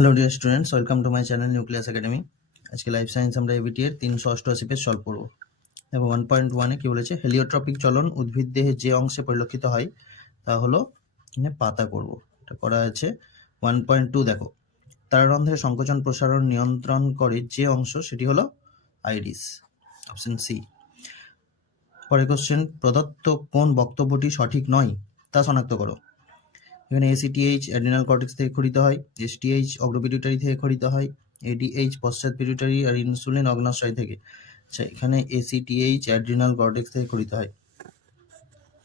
Hello dear students welcome to my channel nucleus academy আজকে life science আমরা ABT এর তিনশো অষ্টআশি পেজ সলভ করব। এবং ওয়ান পয়েন্ট ওয়ানে কি বলেছে? হেলিওট্রপিক চলন উদ্ভিদ দেহে যে অংশে পরিলক্ষিত হয়, তা হলো এখানে পাতা করব। এটা করা আছে। ওয়ান পয়েন্ট টু দেখো। তারারন্ধ্রের সংকোচন প্রসারণ নিয়ন্ত্রণ করে যে অংশ, সেটি হলো আইরিস অপশন সি পরের কোশ্চেন প্রদত্ত কোন বক্তব্যটি সঠিক নয়, তা শনাক্ত করো। এখানে এসিটিএইচ অ্যাড্রিনাল কর্টেক্স থেকে খরিত হয় এসটিএইচ অগ্রপিটিউটারি থেকে খরিত হয় এডিএইচ পশ্চাৎ পিটিউটারি আর ইনসুলিন অগ্নাশয় থেকে। আচ্ছা এখানে এসিটিএইচ অ্যাড্রিনাল কর্টেক্স থেকে খরিত হয়।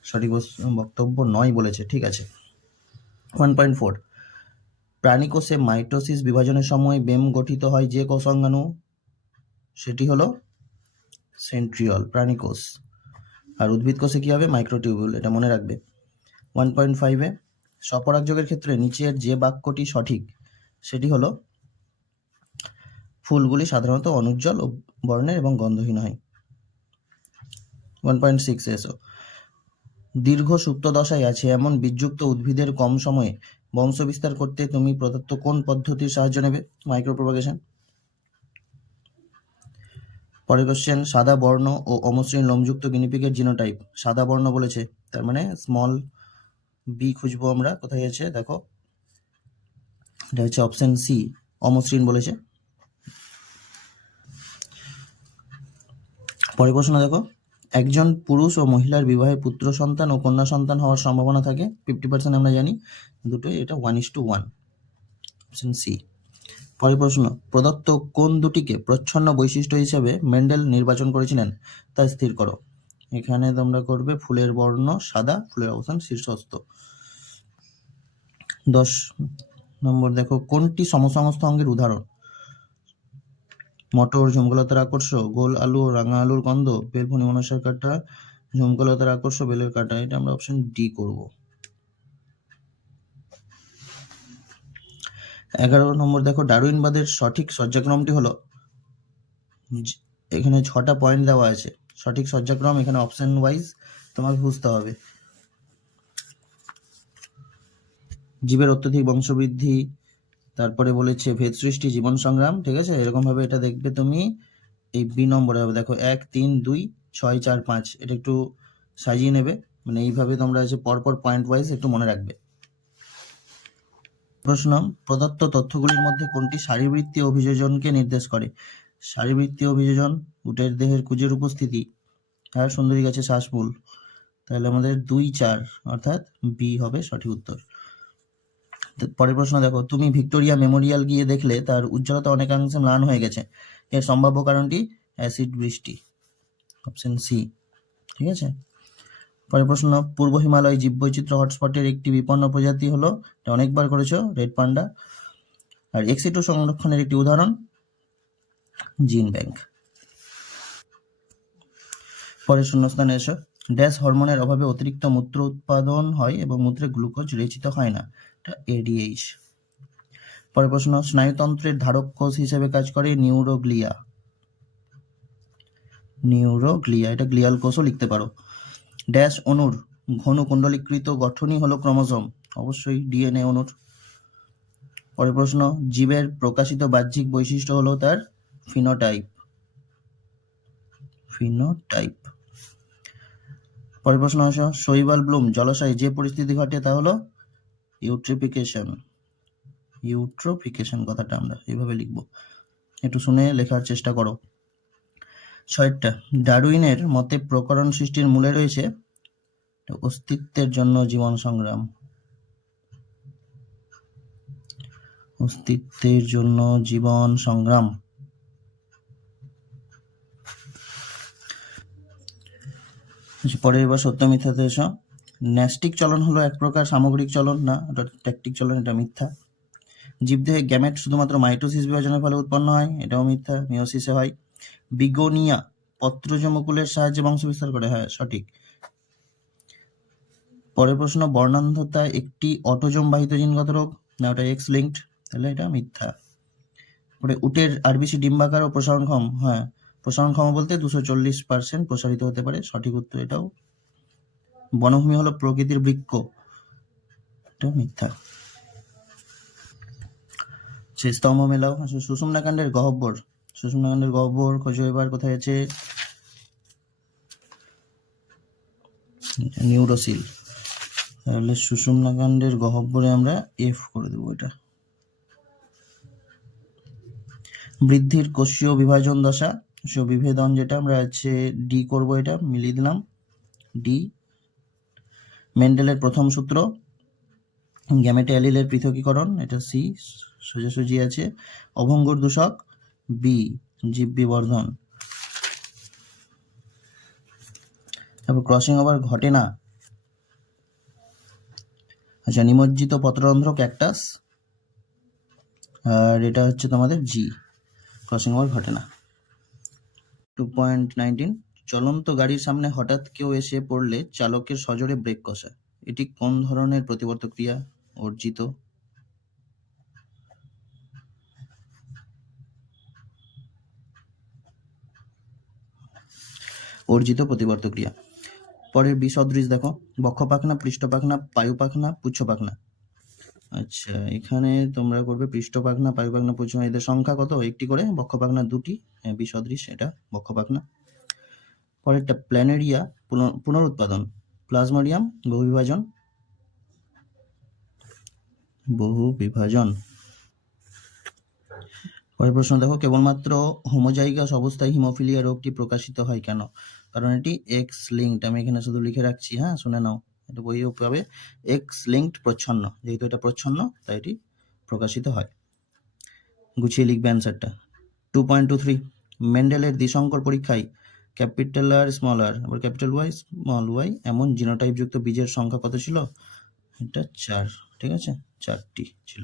সঠিক বক্তব্য নয় বলেছে, ঠিক আছে। ওয়ান পয়েন্ট ফোর প্রাণীকোষে মাইটোসিস বিভাজনের সময় বেম গঠিত হয় যে কোষাঙ্গাণু? সেটি হলো সেন্ট্রিয়ল প্রাণীকোষ। আর উদ্ভিদ কোষে কী হবে? মাইক্রোটিউবিউল এটা মনে রাখবে। ওয়ান পয়েন্ট ফাইভে স্বপরাগযোগের ক্ষেত্রে নিচের যে বাক্যটি সঠিক, সেটি হলো, ফুলগুলি সাধারণত অনুজ্জ্বল ও বর্ণের এবং গন্ধহীন হয়। ওয়ান পয়েন্ট সিক্স এসো। দীর্ঘ সুপ্ত দশায় আছে এমন বীজযুক্ত উদ্ভিদের কম সময়ে বংশ বিস্তার করতে তুমি প্রদত্ত কোন পদ্ধতির সাহায্য নেবে? মাইক্রোপ্রোপাগেশন পরের কোশ্চেন সাদা বর্ণ ও অমসৃণ লোমযুক্ত গিনিপিগের জিনোটাইপ সাদা বর্ণ বলেছে, তার মানে স্মল বি খুঁজবো আমরা, কোথায় আছে দেখো, এটা হচ্ছে অপশন সি অমসৃণ বলেছে। পরের প্রশ্ন দেখো, একজন পুরুষ ও মহিলার বিবাহে পুত্র সন্তান ও কন্যা সন্তান হওয়ার সম্ভাবনা থাকে ফিফটি পার্সেন্ট আমরা জানি, দুটোই এটা one is to one option C পরের প্রশ্ন, প্রদত্ত কোন দুটিকে প্রচ্ছন্ন বৈশিষ্ট্য হিসেবে মেন্ডেল নির্বাচন করেছিলেন, তা স্থির করো। এখানে তোমরা করবে ফুলের বর্ণ, সাদা, ফুলের অবস্থান, শীর্ষস্থ। দশ নম্বর, দেখো, কোনটি সমসমস্ত অঙ্গের উদাহরণ? মটর, ঝুমকলতার আকর্ষ, গোল আলু, রাঙা আলুর গন্ধ, বেলফুনি, মনসার কাটা, ঝুমকলতার আকর্ষ, বেলের কাটা। এটা আমরা অপশন ডি করব। এগারো নম্বর, দেখো, ডারউইনবাদের সঠিক সজ্জাক্রমটি হলো, এখানে ছটা পয়েন্ট দেওয়া আছে। সঠিক সজ্জাক্রম এখানে অপশন ওয়াইজ তোমাকে বুঝতে হবে। জীবের অত্যধিক বংশবৃদ্ধি, তারপরে বলেছে ভেদ সৃষ্টি, জীবন সংগ্রাম, ঠিক আছে? এরকম ভাবে এটা দেখবে তুমি এই বি নম্বরে হবে। দেখো, এক, তিন, দুই, ছয়, চার, পাঁচ, এটা একটু সাজিয়ে নেবে। মানে এইভাবে তোমরা আছে পরপর পয়েন্ট ওয়াইজ একটু মনে রাখবে। প্রশ্ন, প্রদত্ত তথ্যগুলির মধ্যে কোনটি শারীরবৃত্তীয় অভিযোজনকে নির্দেশ করে? শারীরবৃত্তীয় অভিযোজন উটের দেহের কুজের উপস্থিতি, আর সুন্দরী গাছে শ্বাসমূল তাহলে আমাদের দুই চার, অর্থাৎ বি হবে সঠিক উত্তর। পরের প্রশ্ন দেখো, তুমি ভিক্টোরিয়া মেমোরিয়াল গিয়ে দেখলে তার উজ্জ্বলতা অনেকাংশে ম্লান হয়ে গেছে। এর সম্ভাব্য কারণটি অ্যাসিড বৃষ্টি। অপশন সি ঠিক আছে? পরের প্রশ্ন, পূর্ব হিমালয় জীববৈচিত্র্য হটস্পটের একটি বিপন্ন প্রজাতি হলো, এটা অনেকবার করেছ, রেড পান্ডা। আর এক্সিটু সংরক্ষণের একটি উদাহরণ জিন ব্যাংক। পরের শূন্যস্থানে এসো। ড্যাশ হরমোনের অভাবে অতিরিক্ত মূত্র উৎপাদন হয় এবং মূত্রে গ্লুকোজ রেচিত হয় না। এটা এডিএইচ পরের প্রশ্ন, স্নায়ুতন্ত্রের ধারক কোষ হিসেবে কাজ করে নিউরোগ্লিয়া। নিউরোগ্লিয়া, এটা গ্লিয়াল কোষও লিখতে পারো। ড্যাশ অণুর ঘন কুণ্ডলীকৃত গঠনই হলো ক্রোমোজোম। অবশ্যই ডিএনএ অণুর। পরের প্রশ্ন, জীবের প্রকাশিত বাহ্যিক বৈশিষ্ট্য হলো তার ফিনোটাইপ। ফিনোটাইপ। পরের প্রশ্ন আসো। শৈবাল ব্লুম, জলাশয়ে যে পরিস্থিতি ঘটে তা হলো ইউট্রিফিকেশন। ইউট্রোফিকেশন কথাটা আমরা এইভাবে লিখব। একটু শুনে লেখার চেষ্টা করো। ছয়টা, ডারউইনের মতে প্রকরণ সৃষ্টির মূলে রয়েছে অস্তিত্বের জন্য জীবন সংগ্রাম। অস্তিত্বের জন্য জীবন সংগ্রাম আচ্ছা, পরের এবার সত্য মিথ্যাতে এসো। ন্যাস্টিক চলন হলো এক প্রকার সামগ্রিক চলন, না, এটা ট্যাকটিক চলন, এটা মিথ্যা। জীবদেহে গ্যামেট শুধুমাত্র মাইটোসিস বিভাজনের ফলে উৎপন্ন হয়, এটাও মিথ্যা মিওসিসে হয়। বিগোনিয়া পত্রজমকুলের সাহায্যে বংশ বিস্তার করে, হয়, সঠিক। পরের প্রশ্ন, বর্ণান্ধতা একটি অটোজম বাহিত জিনগত রোগ? না, ওটা এক্স লিঙ্কড তাহলে এটা মিথ্যা। উটের আরবিসি ডিম্বাকার ও প্রসারণক্ষম হ্যাঁ। প্রসারণক্ষম বলতে দুশো চল্লিশ পার্সেন্ট প্রসারিত হতে পারে। সঠিক উত্তর এটাও। বনভূমি হলো প্রকৃতির বৃক্ষ। এটা মিথ্যা। সে স্তম্ভ মেলাও। আচ্ছা, সুষুম্নাকাণ্ডের গহব্বর। সুষুম্নাকাণ্ডের গহ্বর খোঁজো এবার কোথায় আছে? নিউরোসিল। তাহলে সুষুম্নাকাণ্ডের গহব্বরে আমরা এফ করে দেবো এটা। বৃদ্ধির কোষীয় বিভাজন দশা। কোষীয় বিভেদন যেটা, আমরা আছে ডি করব এটা, মিলিয়ে দিলাম। ডি মেন্ডেলের প্রথম সূত্র। গ্যামেটে অ্যালিলের পৃথকীকরণ, এটা সি সোজাসুজি আছে। অভঙ্গুর দূষক বি জীব বিবর্ধন তারপর ক্রসিং ওভার ঘটে না। আচ্ছা নিমজ্জিত পত্ররন্ধ্র ক্যাকটাস আর এটা হচ্ছে তোমাদের জি ক্রসিং ওভার ঘটে না। টু পয়েন্ট নাইনটিন চলন্ত গাড়ির সামনে হঠাৎ কেউ এসে পড়লে চালকের সজোরে ব্রেক কষা। এটি কোন ধরনের প্রতিবর্তক ক্রিয়া? অর্জিত। অর্জিত প্রতিবর্তক ক্রিয়া। পরের বিসদৃশ দেখো। বক্ষপাখনা পৃষ্ঠপাখনা পায়ুপাখনা পুচ্ছপাখনা আচ্ছা এখানে তোমরা করবে পৃষ্ঠপাখনা পায়ুপাখনা পুচ্ছ এদের সংখ্যা কত? একটি করে বক্ষপাখনা দুটি হ্যাঁ, বিসদৃশ এটা বক্ষপাখনা পরেরটা প্ল্যানেরিয়া পুনর- পুনরুৎপাদন প্লাজমোডিয়াম বহু বিভাজন বহু বিভাজন পরের প্রশ্ন দেখো কেবলমাত্র হোমোজাইগাস অবস্থায় হিমোফিলিয়া রোগটি প্রকাশিত হয় কেন? কারণ এটি এক্স লিঙ্কড আমি এখানে শুধু লিখে রাখছি হ্যাঁ শুনে নাও। এটা বইও পাবে এক্স লিঙ্কড প্রচ্ছন্ন। যেহেতু এটা প্রচ্ছন্ন, তাই এটি প্রকাশিত হয়। গুছিয়ে লিখবে অ্যান্সারটা টু। পয়েন্ট টু থ্রি মেন্ডেলের দ্বিসংকর পরীক্ষায় ক্যাপিটাল আর স্মল আর আবার ক্যাপিটাল ওয়াই স্মল ওয়াই এমন জিনোটাইপযুক্ত বীজের সংখ্যা কত ছিল? এটা চার, ঠিক আছে? চারটি ছিল।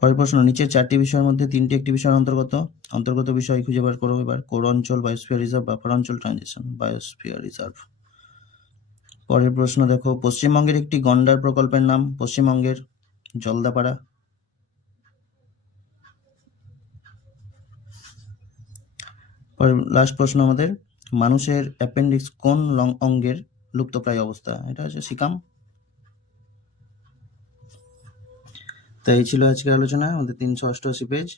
পরের প্রশ্ন, নিচের চারটি বিষয়ের মধ্যে তিনটি একটি বিষয়ের অন্তর্গত। অন্তর্গত বিষয় খুঁজে বার করো এবার। কোর অঞ্চল বায়োস্ফিয়ার রিজার্ভ বাফার অঞ্চল ট্রানজিশন বায়োস্ফিয়ার রিজার্ভ পরের প্রশ্ন দেখো, পশ্চিমবঙ্গের একটি গন্ডার প্রকল্পের নাম পশ্চিমবঙ্গের জলদাপাড়া। লাস্ট প্রশ্ন আমাদের, মানুষের অ্যাপেন্ডিক্স কোন লং, অঙ্গের লুপ্তপ্রায় অবস্থা? এটা হচ্ছে সিকাম তো এই ছিল আজকের আলোচনা, আমাদের তিনশো অষ্টআশি page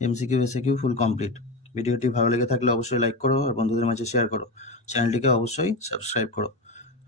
MCQ SAQ full complete ভিডিওটি ভালো লেগে থাকলে অবশ্যই লাইক করো, আর বন্ধুদের মাঝে শেয়ার করো। চ্যানেলটিকে অবশ্যই সাবস্ক্রাইব করো।